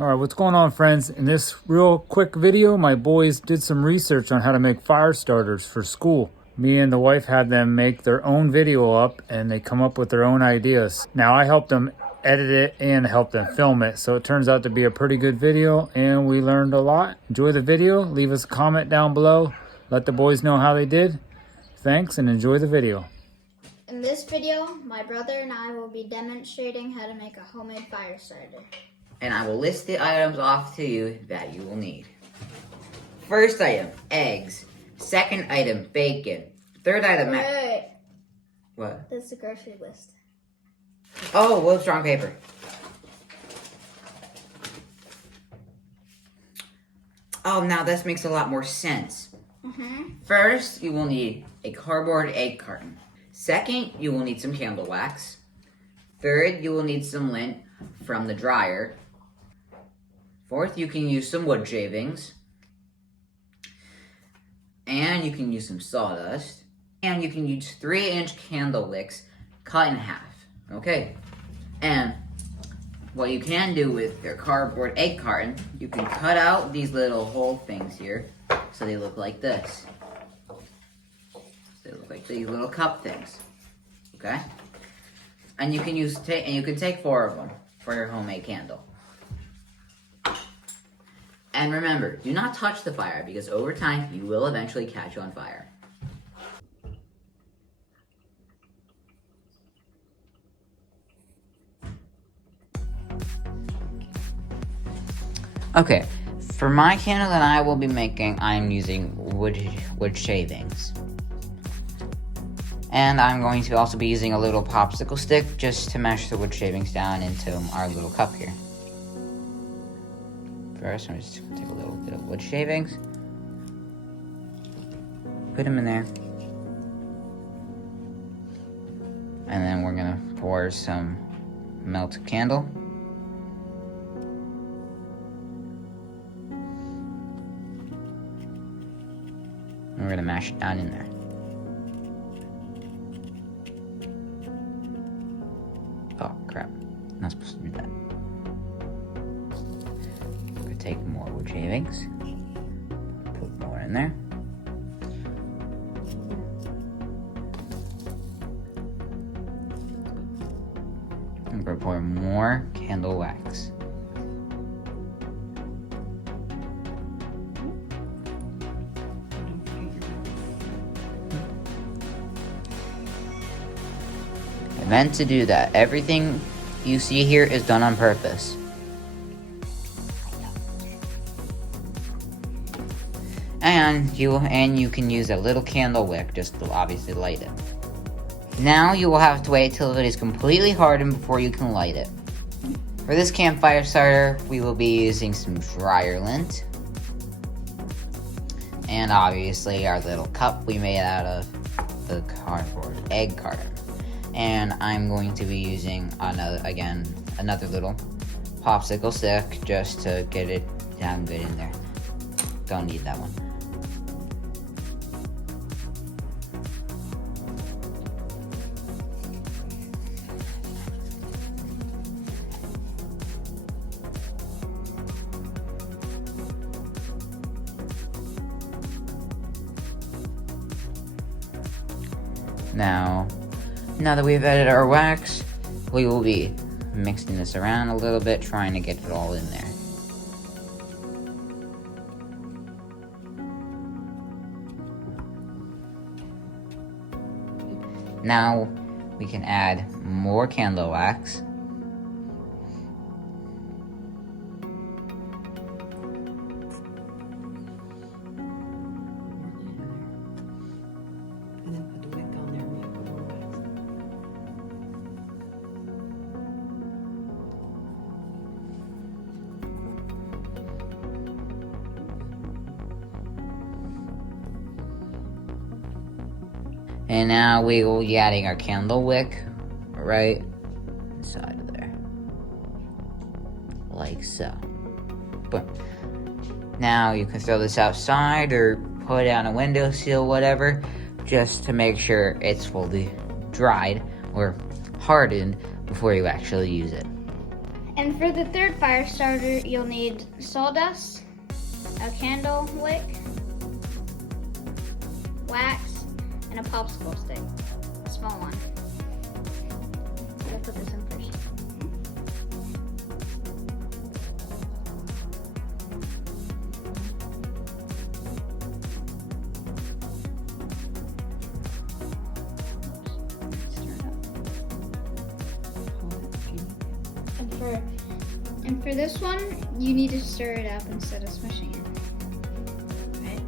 Alright, what's going on, friends? In this real quick video, my boys did some research on how to make fire starters for school. Me and the wife had them make their own video up and they come up with their own ideas. Now I helped them edit it and help them film it, so it turns out to be a pretty good video and we learned a lot. Enjoy the video, leave us a comment down below, let the boys know how they did. Thanks and enjoy the video. In this video, my brother and I will be demonstrating how to make a homemade fire starter. And I will list the items off to you that you will need. First item, eggs. Second item, bacon. Third item, Wait. What? That's the grocery list. Oh, wool strong paper. Oh, now this makes a lot more sense. First, you will need a cardboard egg carton. Second, you will need some candle wax. Third, you will need some lint from the dryer. Fourth, you can use some wood shavings. And you can use some sawdust. And you can use 3-inch candle wicks cut in half. Okay. And what you can do with your cardboard egg carton, you can cut out these little hole things here so they look like this. They look like these little cup things. Okay? And you can take 4 of them for your homemade candle. And remember, do not touch the fire because over time you will eventually catch on fire. Okay, for my candle that I will be making, I'm using wood shavings. And I'm going to also be using a little popsicle stick just to mash the wood shavings down into our little cup here. First, I'm just going to take a little bit of wood shavings. Put them in there. And then we're going to pour some melted candle. And we're going to mash it down in there. Oh, crap. Not supposed to do that. Take more wood shavings, put more in there. I'm going to pour more candle wax. And then to do that, everything you see here is done on purpose. And you can use a little candle wick just to obviously light it. Now you will have to wait till it is completely hardened before you can light it. For this campfire starter, we will be using some dryer lint. And obviously our little cup we made out of the cardboard egg carton. And I'm going to be using another little popsicle stick just to get it down good in there. Don't need that one. Now that we've added our wax, we will be mixing this around a little bit, trying to get it all in there. Now we can add more candle wax. And now we will be adding our candle wick right inside of there. Like so. Boom. Now you can throw this outside or put it on a windowsill, whatever, just to make sure it's fully dried or hardened before you actually use it. And And for the third fire starter, you'll need sawdust, a candle wick, wax, and a popsicle stick, a small one. I'm gonna put this in first. And for this one, you need to stir it up instead of smushing it. Right?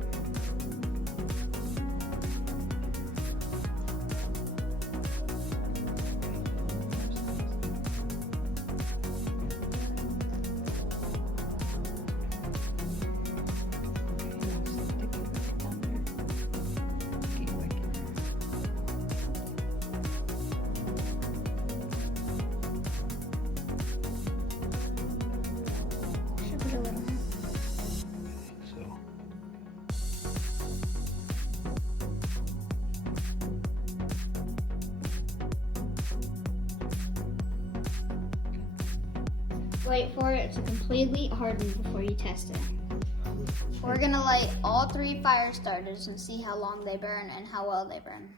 Should put a little more. Wait for it to completely harden before you test it. We're gonna light all 3 fire starters and see how long they burn and how well they burn.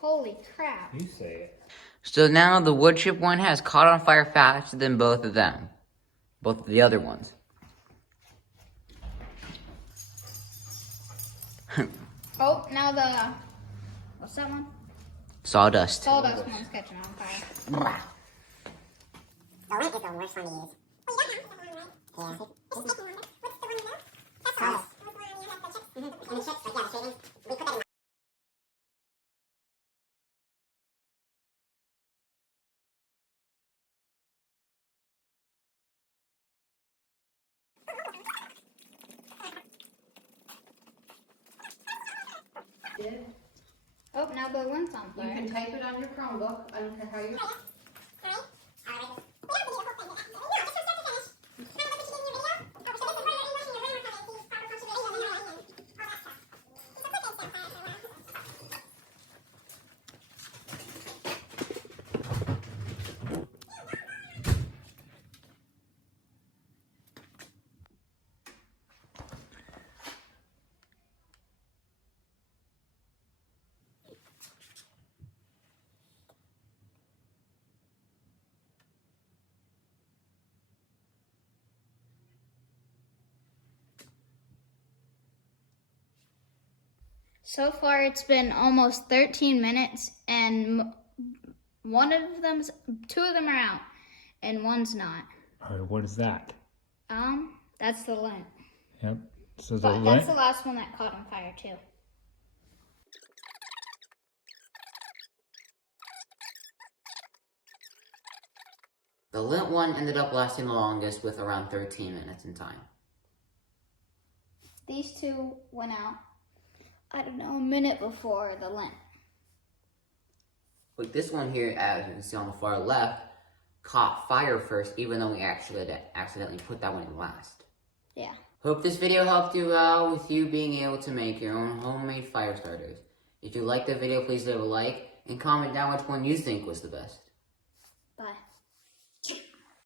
Holy crap. You say it. So now the wood chip one has caught on fire faster than both of them. Both of the other ones. Oh, now the, what's that one? Sawdust. Sawdust one's catching on fire. The lint is the worst one to use. Yeah. What's the one in there? That's sawdust. And the chips, like, yeah, the shavings. We put that in. Oh, now the lint's on You fire. can type it on your Chromebook. I don't care how you. So far, it's been almost 13 minutes, and two of them are out, and one's not. All right, what is that? That's the lint. Yep. So the But lint. that's the last one that caught on fire too. The lint one ended up lasting the longest with around 13 minutes in time. These two went out, I don't know, a minute before the lint. But this one here, as you can see on the far left, caught fire first, even though we actually accidentally put that one in last. Yeah. Hope this video helped you out with you being able to make your own homemade fire starters. If you liked the video, please leave a like and comment down which one you think was the best.